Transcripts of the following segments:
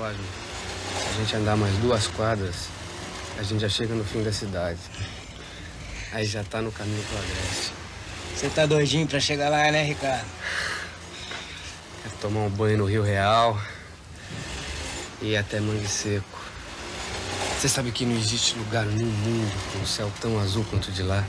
Cosme, se a gente andar mais 2 quadras, a gente já chega no fim da cidade. Aí já tá no caminho pro Agreste. Você tá doidinho pra chegar lá, né, Ricardo? Quero tomar um banho no Rio Real e ir até Mangue Seco. Você sabe que não existe lugar no mundo com o céu tão azul quanto o de lá?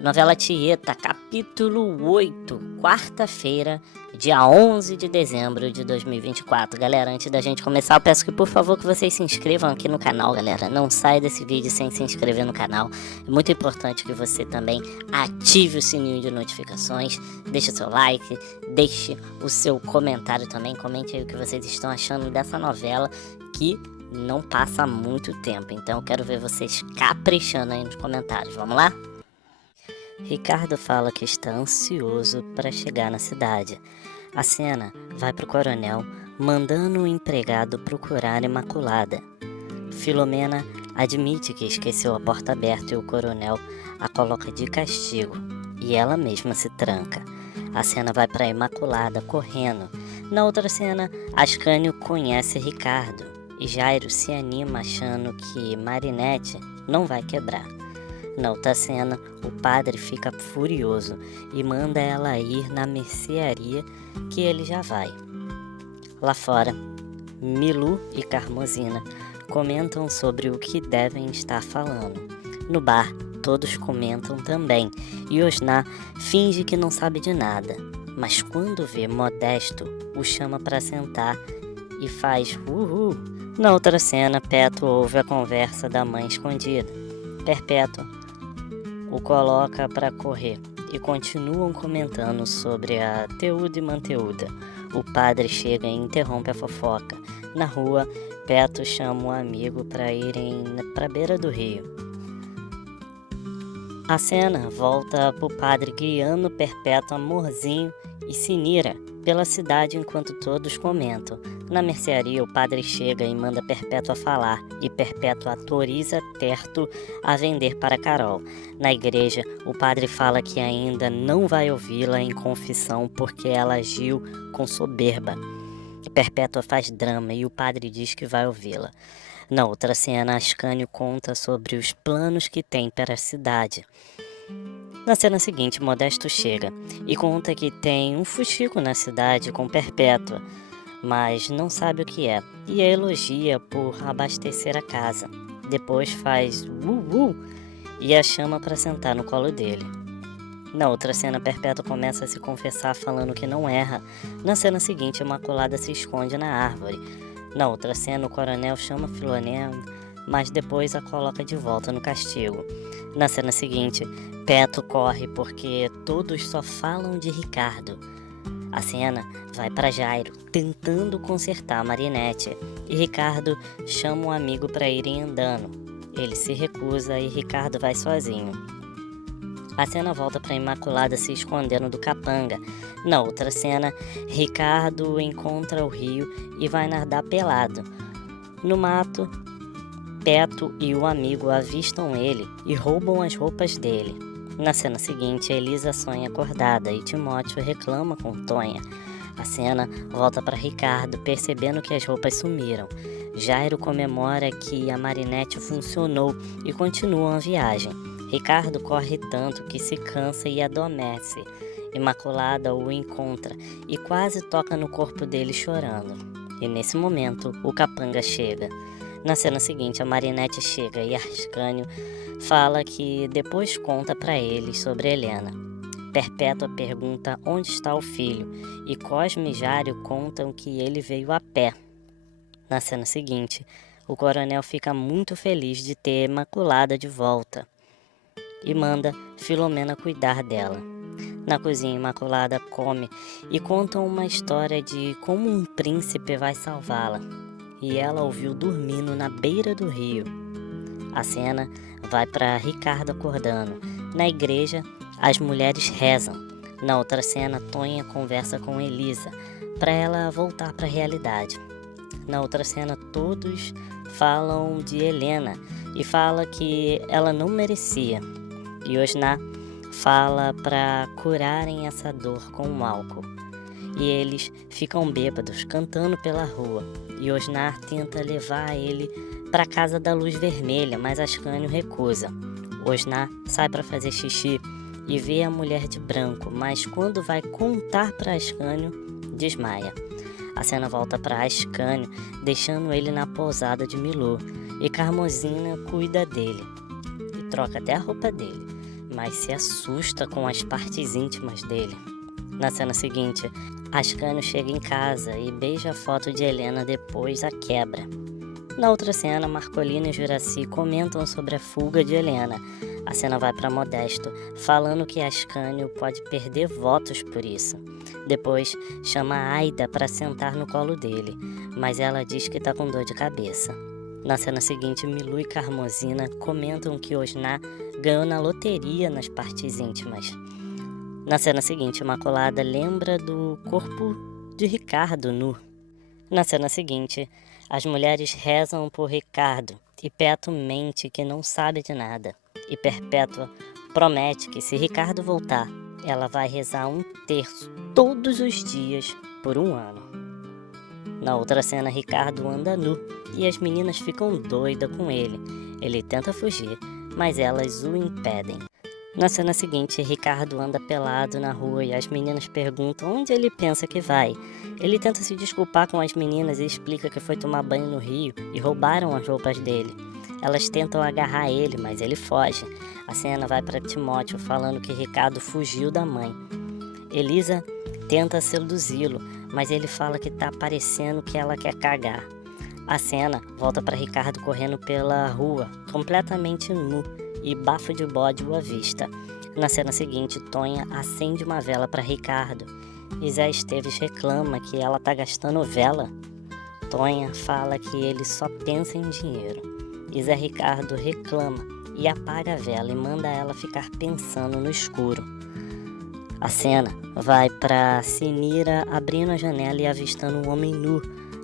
Novela Tieta, capítulo 8, quarta-feira, dia 11 de dezembro de 2024. Galera, antes da gente começar, eu peço que, por favor, que vocês se inscrevam aqui no canal, galera. Não saia desse vídeo sem se inscrever no canal. É muito importante que você também ative o sininho de notificações, deixe o seu like, deixe o seu comentário também. Comente aí o que vocês estão achando dessa novela que não passa muito tempo. Então, eu quero ver vocês caprichando aí nos comentários. Vamos lá? Ricardo fala que está ansioso para chegar na cidade. A cena vai para o coronel, mandando o empregado procurar Imaculada. Filomena admite que esqueceu a porta aberta e o coronel a coloca de castigo, e ela mesma se tranca. A cena vai para Imaculada correndo. Na outra cena, Ascânio conhece Ricardo, e Jairo se anima achando que Marinette não vai quebrar. Na outra cena, o padre fica furioso e manda ela ir na mercearia que ele já vai. Lá fora, Milu e Carmozina comentam sobre o que devem estar falando. No bar, todos comentam também e Osná finge que não sabe de nada, mas quando vê Modesto, o chama para sentar e faz uhul. Na outra cena, Peto ouve a conversa da mãe escondida. Perpétua o coloca para correr e continuam comentando sobre a Teuda e Manteuda. O padre chega e interrompe a fofoca. Na rua, Peto chama um amigo para irem para a beira do rio. A cena volta pro padre guiando Perpétua, Amorzinho e Sinira pela cidade enquanto todos comentam. Na mercearia, o padre chega e manda Perpétua falar, e Perpétua autoriza Terto a vender para Carol. Na igreja, o padre fala que ainda não vai ouvi-la em confissão porque ela agiu com soberba. Perpétua faz drama e o padre diz que vai ouvi-la. Na outra cena, Ascânio conta sobre os planos que tem para a cidade. Na cena seguinte, Modesto chega e conta que tem um fuxico na cidade com Perpétua, mas não sabe o que é, e a elogia por abastecer a casa. Depois faz e a chama para sentar no colo dele. Na outra cena, Perpétua começa a se confessar falando que não erra. Na cena seguinte, Imaculada se esconde na árvore. Na outra cena, o coronel chama Filomena, mas depois a coloca de volta no castigo. Na cena seguinte, Peto corre porque todos só falam de Ricardo. A cena vai para Jairo, tentando consertar Marinette, e Ricardo chama um amigo para irem andando. Ele se recusa e Ricardo vai sozinho. A cena volta para Imaculada se escondendo do capanga. Na outra cena, Ricardo encontra o rio e vai nadar pelado. No mato, Peto e o amigo avistam ele e roubam as roupas dele. Na cena seguinte, Elisa sonha acordada e Timóteo reclama com Tonha. A cena volta para Ricardo, percebendo que as roupas sumiram. Jairo comemora que a Marinette funcionou e continuam a viagem. Ricardo corre tanto que se cansa e adormece. Imaculada o encontra e quase toca no corpo dele chorando. E nesse momento, o capanga chega. Na cena seguinte, a Marinette chega e Ascânio fala que depois conta para eles sobre Helena. Perpétua pergunta onde está o filho e Cosme e Jário contam que ele veio a pé. Na cena seguinte, o coronel fica muito feliz de ter Imaculada de volta e manda Filomena cuidar dela. Na cozinha, Imaculada come e conta uma história de como um príncipe vai salvá-la. E ela ouviu dormindo na beira do rio. A cena vai para Ricardo acordando. Na igreja, as mulheres rezam. Na outra cena, Tonha conversa com Elisa para ela voltar para a realidade. Na outra cena, todos falam de Helena e fala que ela não merecia. E Osná fala para curarem essa dor com o álcool. E eles ficam bêbados, cantando pela rua. e Osnar tenta levar ele para a casa da luz vermelha, mas Ascânio recusa. Osnar sai para fazer xixi e vê a mulher de branco, mas quando vai contar para Ascânio, desmaia. A cena volta para Ascânio, deixando ele na pousada de Milu, e Carmosina cuida dele e troca até a roupa dele, mas se assusta com as partes íntimas dele. Na cena seguinte, Ascânio chega em casa e beija a foto de Helena, depois a quebra. Na outra cena, Marcolina e Juraci comentam sobre a fuga de Helena. A cena vai para Modesto, falando que Ascânio pode perder votos por isso. Depois, chama Aida para sentar no colo dele, mas ela diz que está com dor de cabeça. Na cena seguinte, Milu e Carmosina comentam que Osnar ganhou na loteria nas partes íntimas. Na cena seguinte, Imaculada lembra do corpo de Ricardo nu. Na cena seguinte, as mulheres rezam por Ricardo e Peto mente que não sabe de nada. E Perpétua promete que se Ricardo voltar, ela vai rezar 1/3 todos os dias por 1 ano. Na outra cena, Ricardo anda nu e as meninas ficam doidas com ele. Ele tenta fugir, mas elas o impedem. Na cena seguinte, Ricardo anda pelado na rua e as meninas perguntam onde ele pensa que vai. Ele tenta se desculpar com as meninas e explica que foi tomar banho no rio e roubaram as roupas dele. Elas tentam agarrar ele, mas ele foge. A cena vai para Timóteo falando que Ricardo fugiu da mãe. Elisa tenta seduzi-lo, mas ele fala que tá parecendo que ela quer cagar. A cena volta para Ricardo correndo pela rua, completamente nu, e bafo de bode o avista. Na cena seguinte, Tonha acende uma vela para Ricardo e Zé Esteves reclama que ela tá gastando vela. Tonha fala que ele só pensa em dinheiro e Zé Ricardo reclama e apaga a vela e manda ela ficar pensando no escuro. A cena vai para Sinira abrindo a janela e avistando um homem nu,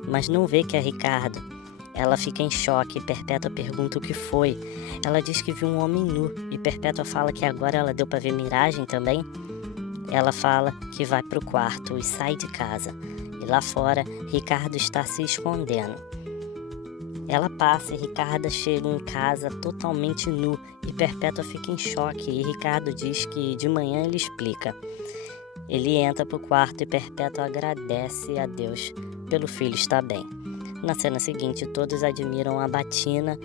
mas não vê que é Ricardo. Ela fica em choque e Perpétua pergunta o que foi. Ela diz que viu um homem nu e Perpétua fala que agora ela deu para ver miragem também. Ela fala que vai pro quarto e sai de casa. E lá fora, Ricardo está se escondendo. Ela passa e Ricardo chega em casa totalmente nu e Perpétua fica em choque e Ricardo diz que de manhã ele explica. Ele entra pro quarto e Perpétua agradece a Deus pelo filho estar bem. Na cena seguinte, todos admiram a batina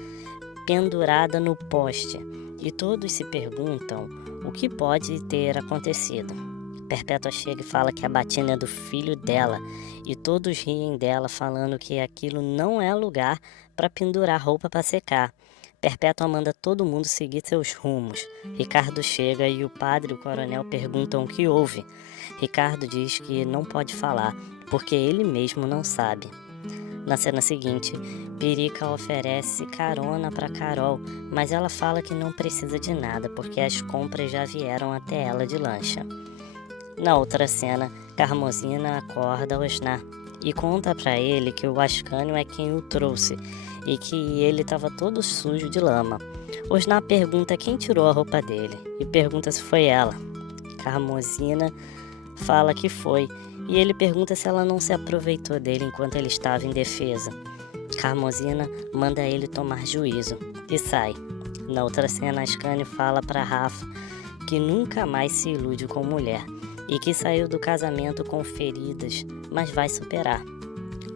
pendurada no poste e todos se perguntam o que pode ter acontecido. Perpétua chega e fala que a batina é do filho dela e todos riem dela falando que aquilo não é lugar para pendurar roupa para secar. Perpétua manda todo mundo seguir seus rumos. Ricardo chega e o padre e o coronel perguntam o que houve. Ricardo diz que não pode falar porque ele mesmo não sabe. Na cena seguinte, Pirica oferece carona para Carol, mas ela fala que não precisa de nada porque as compras já vieram até ela de lancha. Na outra cena, Carmosina acorda Osnar e conta para ele que o Ascânio é quem o trouxe e que ele estava todo sujo de lama. Osnar pergunta quem tirou a roupa dele e pergunta se foi ela. Carmosina fala que foi e ele pergunta se ela não se aproveitou dele enquanto ele estava em defesa. Carmosina manda ele tomar juízo e sai. Na outra cena, Ascânio fala para Rafa que nunca mais se ilude com mulher e que saiu do casamento com feridas, mas vai superar.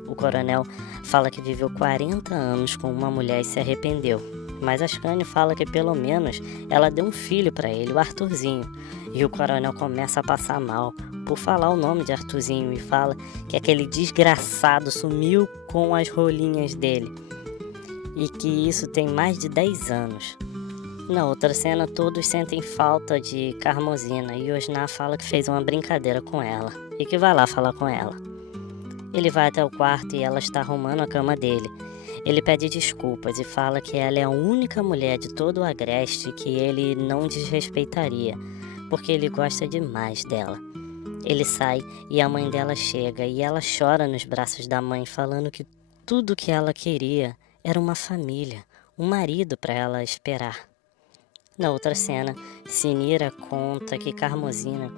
O coronel fala que viveu 40 anos com uma mulher e se arrependeu, mas Ascânio fala que pelo menos ela deu um filho para ele, o Arthurzinho, e o coronel começa a passar mal por falar o nome de Arthurzinho e fala que aquele desgraçado sumiu com as rolinhas dele e que isso tem mais de 10 anos. Na outra cena, todos sentem falta de Carmosina e Osnar fala que fez uma brincadeira com ela e que vai lá falar com ela. Ele vai até o quarto e ela está arrumando a cama dele. Ele pede desculpas e fala que ela é a única mulher de todo o Agreste que ele não desrespeitaria, porque ele gosta demais dela. Ele sai e a mãe dela chega e ela chora nos braços da mãe, falando que tudo que ela queria era uma família, um marido para ela esperar. Na outra cena, Sinira conta que Carmosina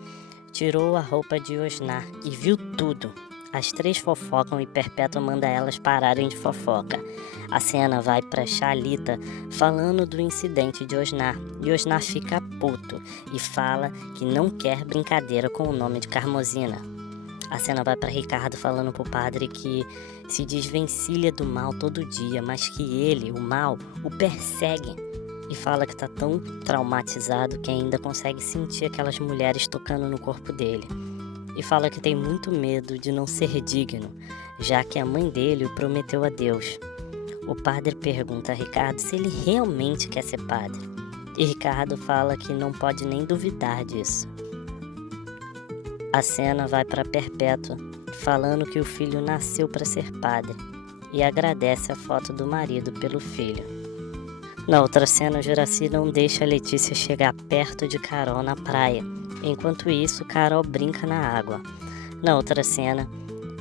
tirou a roupa de Osnar e viu tudo. As três fofocam e Perpétua manda elas pararem de fofoca. A cena vai para Chalita falando do incidente de Osnar. E Osnar fica puto e fala que não quer brincadeira com o nome de Carmosina. A cena vai para Ricardo falando pro padre que se desvencilha do mal todo dia, mas que ele, o mal, o persegue. E fala que tá tão traumatizado que ainda consegue sentir aquelas mulheres tocando no corpo dele. E fala que tem muito medo de não ser digno, já que a mãe dele o prometeu a Deus. O padre pergunta a Ricardo se ele realmente quer ser padre. E Ricardo fala que não pode nem duvidar disso. A cena vai para Perpétua, falando que o filho nasceu para ser padre, e agradece a foto do marido pelo filho. Na outra cena, Juraci não deixa a Letícia chegar perto de Carol na praia. Enquanto isso, Carol brinca na água. Na outra cena,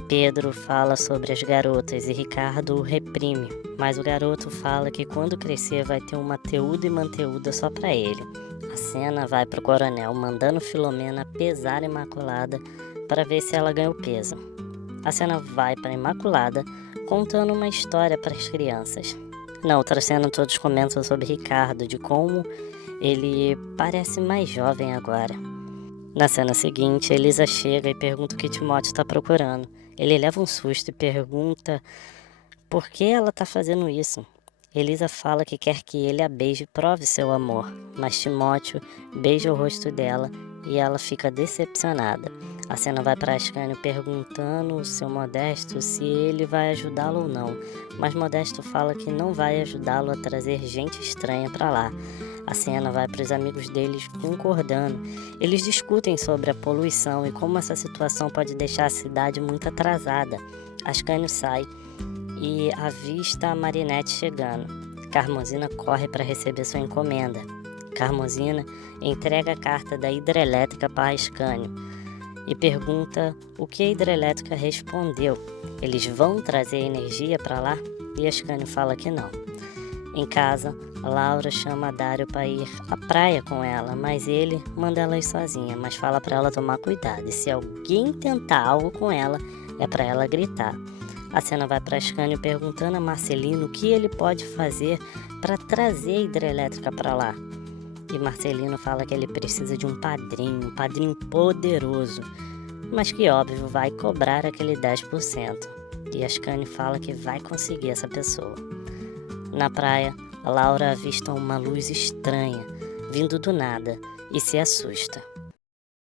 Pedro fala sobre as garotas e Ricardo o reprime, mas o garoto fala que quando crescer vai ter uma Teuda e Manteúda só para ele. A cena vai pro coronel mandando Filomena pesar a Imaculada para ver se ela ganha o peso. A cena vai para Imaculada contando uma história para as crianças. Na outra cena, todos comentam sobre Ricardo, de como ele parece mais jovem agora. Na cena seguinte, Elisa chega e pergunta o que Timóteo está procurando. Ele leva um susto e pergunta por que ela está fazendo isso. Elisa fala que quer que ele a beije e prove seu amor, mas Timóteo beija o rosto dela e ela fica decepcionada. A cena vai para Ascânio perguntando ao seu Modesto se ele vai ajudá-lo ou não, mas Modesto fala que não vai ajudá-lo a trazer gente estranha para lá. A cena vai para os amigos deles concordando. Eles discutem sobre a poluição e como essa situação pode deixar a cidade muito atrasada. Ascânio sai e avista a Marinette chegando. Carmosina corre para receber sua encomenda. Carmosina entrega a carta da hidrelétrica para Ascânio e pergunta o que a hidrelétrica respondeu. Eles vão trazer energia para lá? E Ascânio fala que não. Em casa, Laura chama a Dário para ir à praia com ela, mas ele manda ela ir sozinha, mas fala para ela tomar cuidado. E se alguém tentar algo com ela, é para ela gritar. A cena vai para Ascânio perguntando a Marcelino o que ele pode fazer para trazer a hidrelétrica para lá. E Marcelino fala que ele precisa de um padrinho poderoso, mas que óbvio vai cobrar aquele 10%. E Ascânio fala que vai conseguir essa pessoa. Na praia, Laura avista uma luz estranha, vindo do nada, e se assusta.